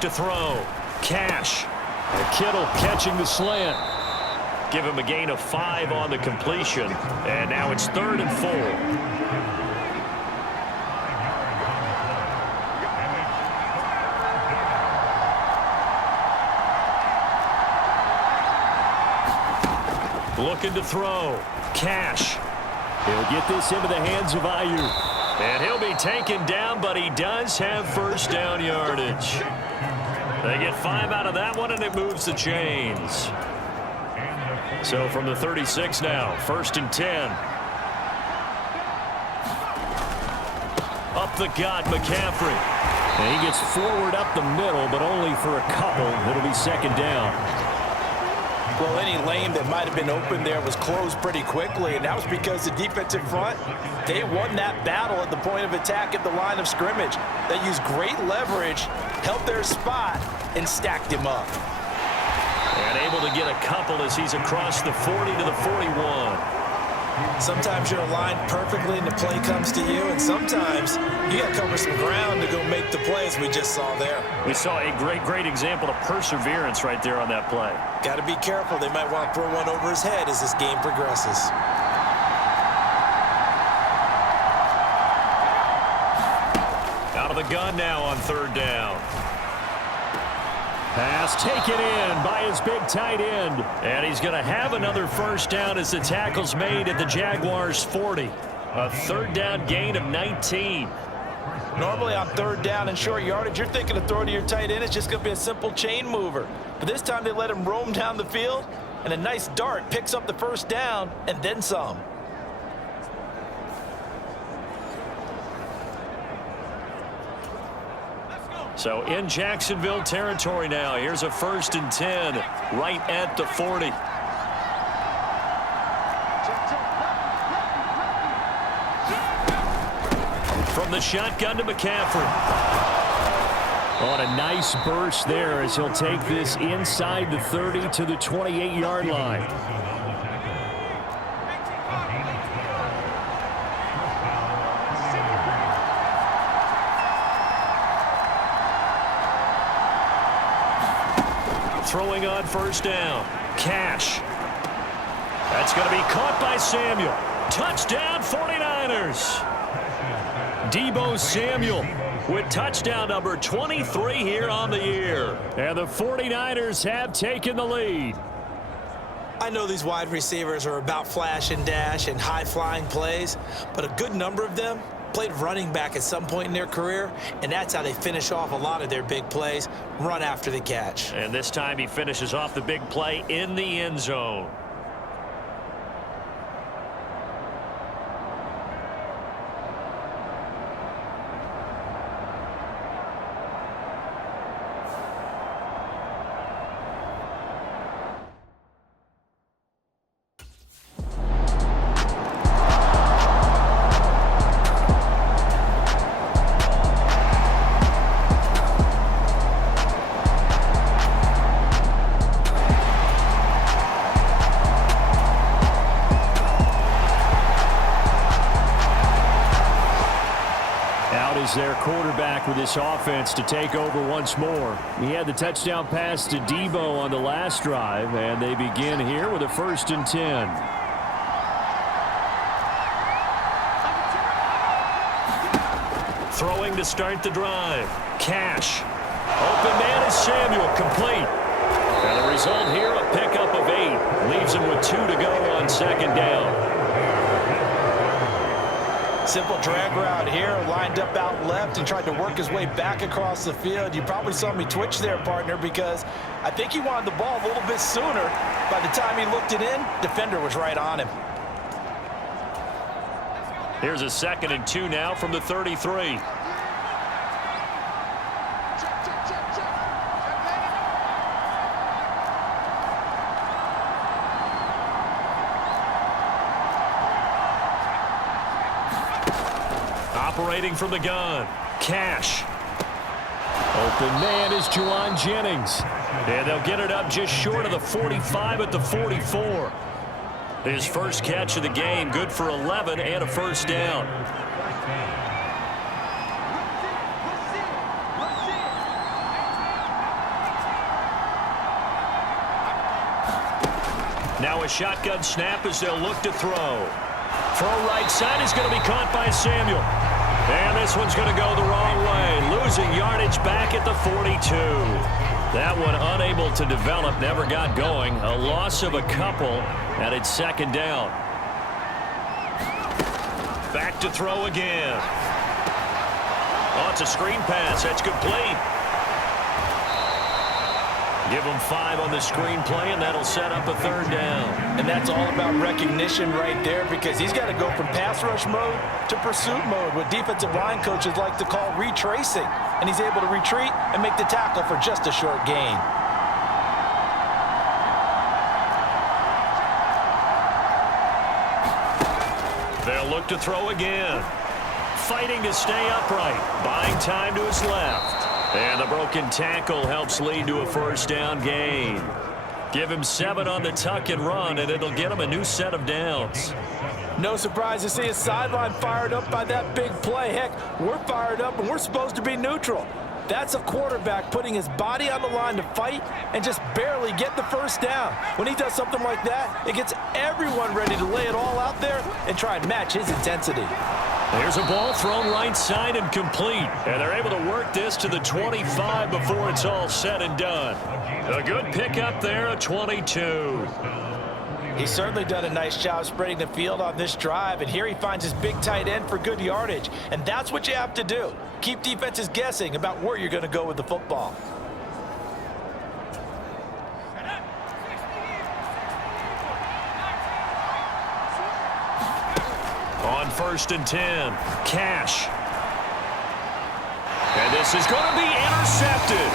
back to throw. Cash. And Kittle catching the slant. Give him a gain of 5 on the completion. And now it's 3rd and 4. Looking to throw. Cash. He'll get this into the hands of Ayuk. And he'll be taken down, but he does have first down yardage. They get 5 out of that one, and it moves the chains. So from the 36 now, 1st and 10. Up the gut, McCaffrey. And he gets forward up the middle, but only for a couple. It'll be 2nd down. Well, any lane that might have been open there was closed pretty quickly, and that was because the defensive front, they won that battle at the point of attack at the line of scrimmage. They used great leverage, held their spot, and stacked him up. And able to get a couple as he's across the 40 to the 41. Sometimes you're aligned perfectly and the play comes to you, and sometimes you got to cover some ground to go make the plays we just saw there. We saw a great example of perseverance right there on that play. Got to be careful. They might want to throw one over his head as this game progresses. Out of the gun now on 3rd down. Pass taken in by his big tight end. And he's going to have another first down as the tackle's made at the Jaguars' 40. A 3rd down gain of 19. Normally on 3rd down and short yardage, you're thinking of throwing to your tight end. It's just going to be a simple chain mover. But this time they let him roam down the field, and a nice dart picks up the first down and then some. So in Jacksonville territory now. Here's a 1st and 10 right at the 40. From the shotgun to McCaffrey. On a nice burst there as he'll take this inside the 30 to the 28-yard line. Throwing on 1st down. Cash. That's going to be caught by Samuel. Touchdown 49ers. Deebo Samuel with touchdown number 23 here on the year. And the 49ers have taken the lead. I know these wide receivers are about flash and dash and high-flying plays, but a good number of them played running back at some point in their career, and that's how they finish off a lot of their big plays, run after the catch. And this time he finishes off the big play in the end zone. Their quarterback with this offense to take over once more. He had the touchdown pass to Deebo on the last drive, and they begin here with a 1st and 10. Throwing to start the drive. Cash. Open man is Samuel, complete. And the result here, a pickup of 8. Leaves him with 2 to go on 2nd down. Simple drag route here, lined up out left and tried to work his way back across the field. You probably saw me twitch there, partner, because I think he wanted the ball a little bit sooner. By the time he looked it in, defender was right on him. Here's a 2nd and 2 now from the 33. Operating from the gun. Cash. Open man is Juwan Jennings. And they'll get it up just short of the 45 at the 44. His first catch of the game, good for 11 and a first down. Now a shotgun snap as they'll look to throw. Throw right side is going to be caught by Samuel. And this one's going to go the wrong way, losing yardage back at the 42. That one unable to develop, never got going. A loss of a couple, and it's second down. Back to throw again. Oh, it's a screen pass. That's complete. Give them 5 on the screen play, and that'll set up a third down. And that's all about recognition right there, because he's got to go from pass rush mode to pursuit mode, what defensive line coaches like to call retracing. And he's able to retreat and make the tackle for just a short gain. They'll look to throw again. Fighting to stay upright. Buying time to his left. And the broken tackle helps lead to a first down gain. Give him 7 on the tuck and run, and it'll get him a new set of downs. No surprise to see his sideline fired up by that big play. Heck, we're fired up, and we're supposed to be neutral. That's a quarterback putting his body on the line to fight and just barely get the first down. When he does something like that, it gets everyone ready to lay it all out there and try and match his intensity. There's a ball thrown right side and complete. And they're able to work this to the 25 before it's all said and done. A good pickup there, a 22. He's certainly done a nice job spreading the field on this drive, and here he finds his big tight end for good yardage. And that's what you have to do. Keep defenses guessing about where you're going to go with the football. On 1st and 10, Cash. And this is going to be intercepted.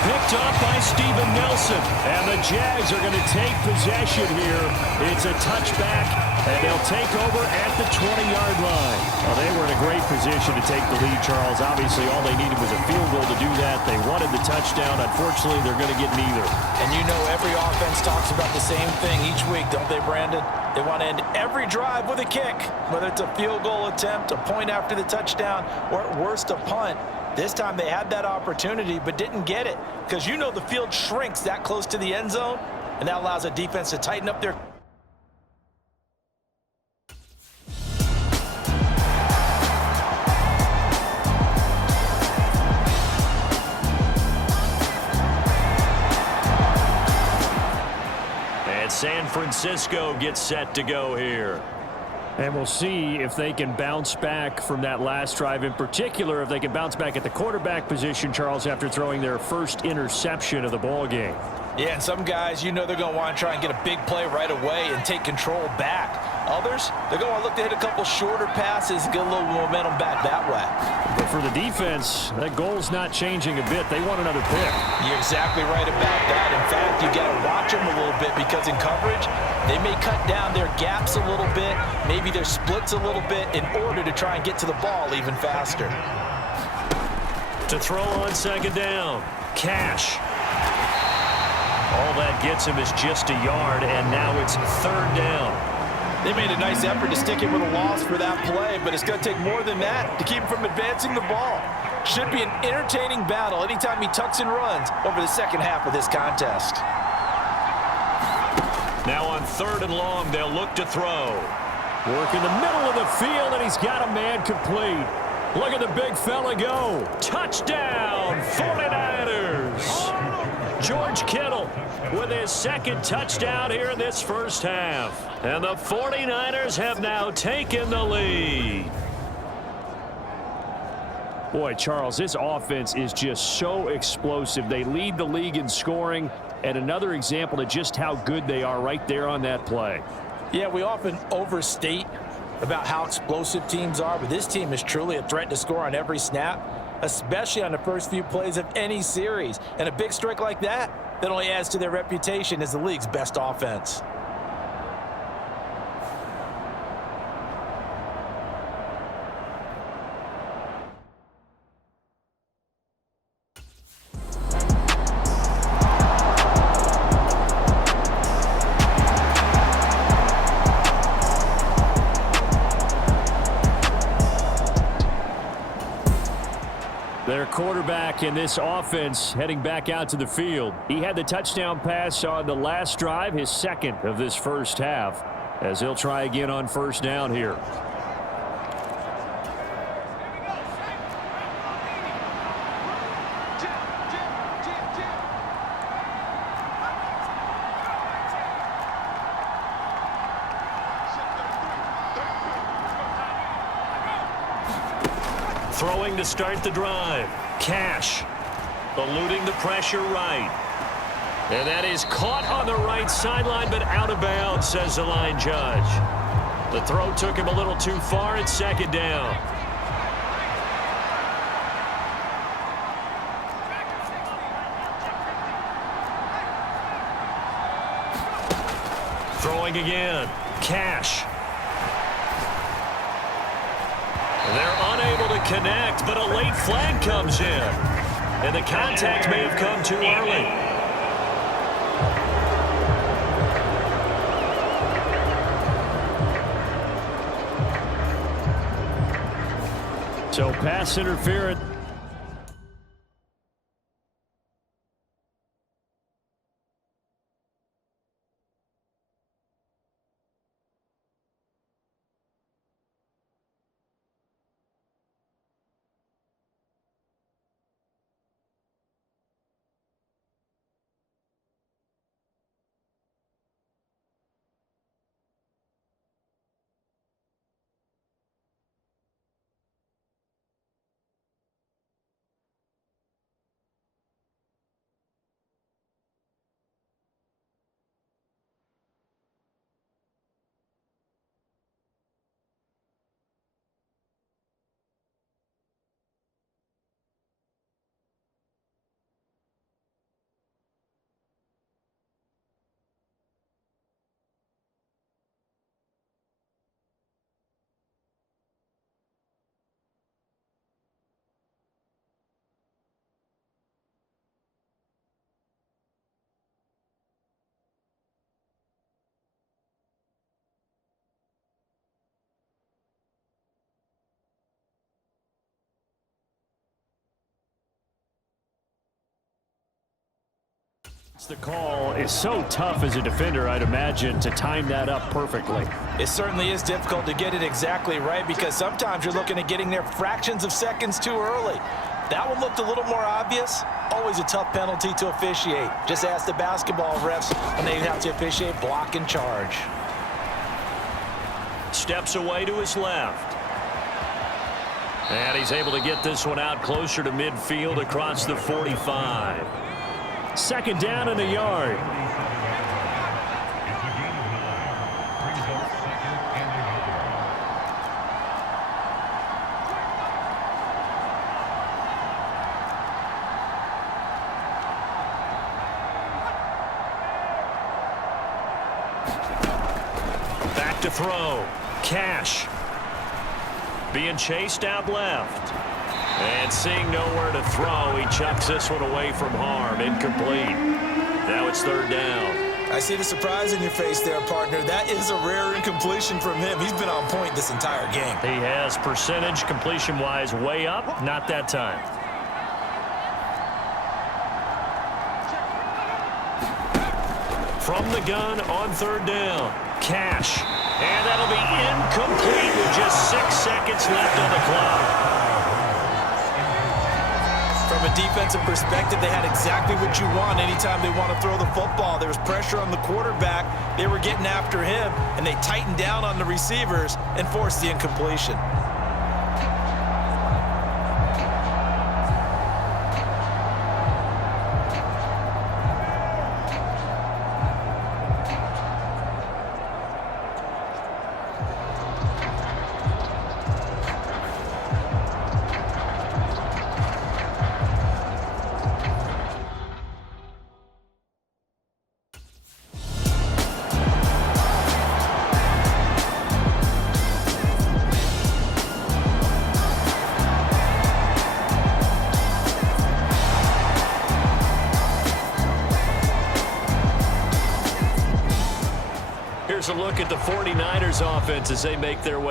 Picked up by Steven Nelson. And the Jags are going to take possession here. It's a touchback, and they'll take over at the 20-yard line. Well, they were in a great position to take the lead, Charles. Obviously, all they needed was a field goal to do that. They wanted the touchdown. Unfortunately, they're going to get neither. And you know every offense talks about the same thing each week, don't they, Brandon? They want to end every drive with a kick, whether it's a field goal attempt, a point after the touchdown, or at worst, a punt. This time they had that opportunity but didn't get it, because you know the field shrinks that close to the end zone, and that allows a defense to tighten up their... And San Francisco gets set to go here. And we'll see if they can bounce back from that last drive, in particular if they can bounce back at the quarterback position, Charles, after throwing their first interception of the ball game. Yeah, and some guys, you know they're going to want to try and get a big play right away and take control back. Others, they're going to want to look to hit a couple shorter passes and get a little momentum back that way. But for the defense, that goal's not changing a bit. They want another pick. You're exactly right about that. In fact, you got to watch them a little bit, because in coverage, they may cut down their gaps a little bit, maybe their splits a little bit, in order to try and get to the ball even faster. To throw on 2nd down, Cash. All that gets him is just a yard, and now it's 3rd down. They made a nice effort to stick it with a loss for that play, but it's going to take more than that to keep him from advancing the ball. Should be an entertaining battle anytime he tucks and runs over the second half of this contest. Now on 3rd and long, they'll look to throw. Work in the middle of the field, and he's got a man complete. Look at the big fella go. Touchdown, 49ers. George Kittle with his 2nd touchdown here in this first half. And the 49ers have now taken the lead. Boy, Charles, this offense is just so explosive. They lead the league in scoring, and another example of just how good they are right there on that play. Yeah, we often overstate about how explosive teams are, but this team is truly a threat to score on every snap, especially on the first few plays of any series. And a big strike like that only adds to their reputation as the league's best offense. Their quarterback in this offense heading back out to the field. He had the touchdown pass on the last drive, his second of this first half, as he'll try again on first down here. Throwing to start the drive. Cash. Eluding the pressure right. And that is caught on the right sideline, but out of bounds, says the line judge. The throw took him a little too far at second down. Throwing again. Cash. They're unable to connect, but a late flag comes in. And the contact may have come too early. So pass interference. The call is so tough as a defender, I'd imagine, to time that up perfectly. It certainly is difficult to get it exactly right because sometimes you're looking at getting there fractions of seconds too early. That one looked a little more obvious. Always a tough penalty to officiate. Just ask the basketball refs when they have to officiate block and charge. Steps away to his left. And he's able to get this one out closer to midfield across the 45. Second down in the yard. Back to throw. Cash. Being chased out left. And seeing nowhere to throw, he chucks this one away from harm. Incomplete. Now it's third down. I see the surprise in your face there, partner. That is a rare incompletion from him. He's been on point this entire game. He has percentage completion-wise way up. Not that time. From the gun on third down. Cash. And that'll be incomplete with just 6 seconds left on the clock. From a defensive perspective, they had exactly what you want anytime they want to throw the football. There was pressure on the quarterback. They were getting after him, and they tightened down on the receivers and forced the incompletion. Here's a look at the 49ers offense as they make their way